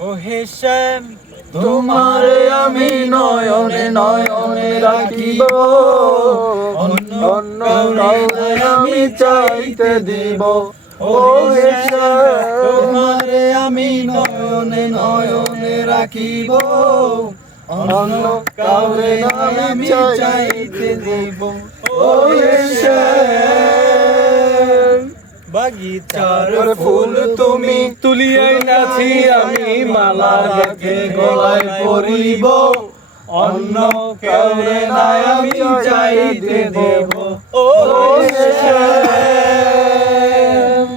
ও হে শ্যাম, তোমারে আমি নয়নে নয়নে রাখিব, অন্য কাউরে আমি চাইতে দিব। ও হে শ্যাম, তোমারে আমি নয়নে নয়নে রাখিব, অন্য কাউরে আমি চাইতে দিব। ও হে শ্যাম, বাগিচার ফুল তুমি তুলিয়াই নাছি আমি মালা মালাকে গলায় পরিব, অন্য কাউরে নাই আমি চাইতে দেব। ও শ্যাম,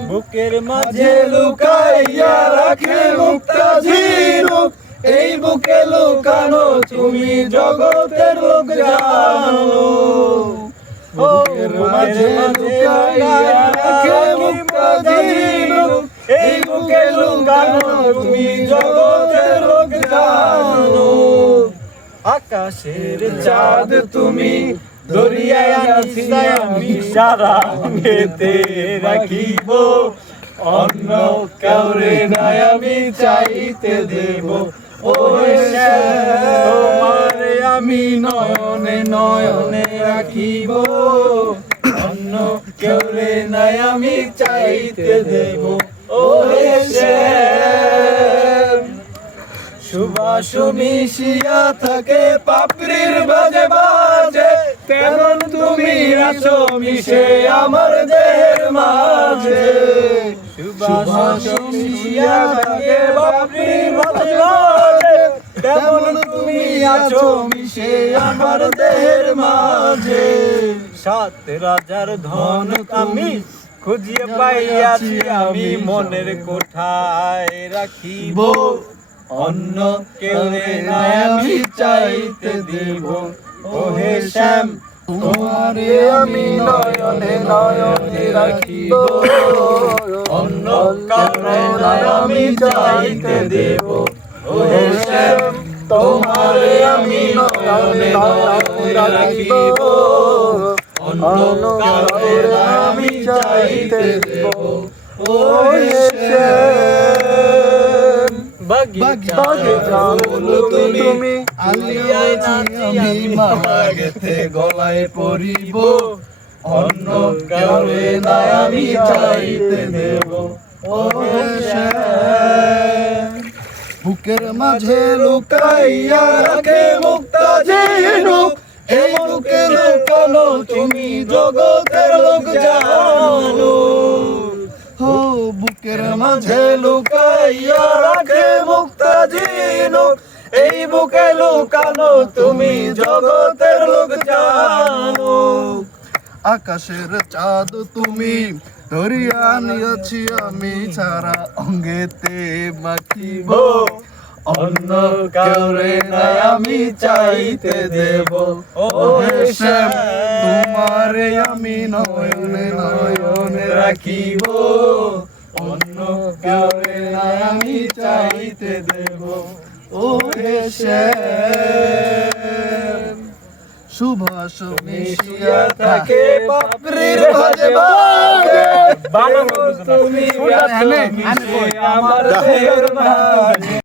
বুকের মাঝে লুকাইয়া রাখে মুক্তা ঝিনুক, এই বুকে লুকানো তুমি জগতের লোক জানো। বুকের মাঝে লুকাইয়া রাখে মুক্তা ঝিনুক, এই বুকে লুকানো তুমি জগতের লোক জানো। আকাশের চাঁদ তুমি, দরিয়ায় আছি আমি সারা মেতে রাখিব, অন্য কাউরে নাই আমি চাইতে দেব। ও শ্যাম, তোমারে আমি নয়নে নয়নে রাখিব, অন্য কাউরে নাই আমি চাইতে দেব। ও শ্যাম, সুবাস মিশিয়া থাকে পাপড়ির বাজে বাজে, তেমন তুমি আছো মিশে আমার দেহের মাঝে। সুবাস মিশিয়া থাকে পাপড়ির বাজে বাজে, তেমন তুমি আছো মিশে আমার দেহের মাঝে। সাত রাজার ধন আমি খুঁজিয়ে পাইয়াছি আমি মনের কোঠায় রাখিব, অন্য কেউরে নাই আমি চাইতে দিব। ও হে শ্যাম, তোমারে আমি নয়নে নয়নে রাখিব, অন্য কাউরে নাই আমি চাইতে দেব। ও হে শ্যাম, তোমারে আমি নয়নে নয়নে রাখিব, অন্য কাউরে নাই আমি চাইতে দেব। ও হে শ্যাম, বাগিচার ফুল তুমি আলিয়ায় নাচি আমি মালা গেথে গলায় পরিব, অন্য কাউরে নাই আমি চাইতে দেব। ও শ্যাম, বুকের মাঝে লুকাইয়া রাখে মুক্তা ঝিনুক, এই বুকে লুকানো তুমি জগতের লোক জানো। ও বুকের মাঝে লুকাইয়া রাখে মুক্তা ঝিনুক, এই বুকে লুকানো তুমি জগতের লোক জানো। আকাশের চাঁদ তুমি, দরিয়া নিয়েছি আমি ছাড়া অঙ্গেতে মাখিব, অন্য কাউরে নাই আমি চাইতে দেব। ও হে শ্যাম, তোমারে আমি নয়নে নয়নে রাখিব, অন্য কাউরে নাই আমি চাইতে দেব। ও হে শ্যাম, সুবাস মিশিয়া থাকে পাপড়ির বাজে বাজে, তুমি আমার দেহের মাঝে।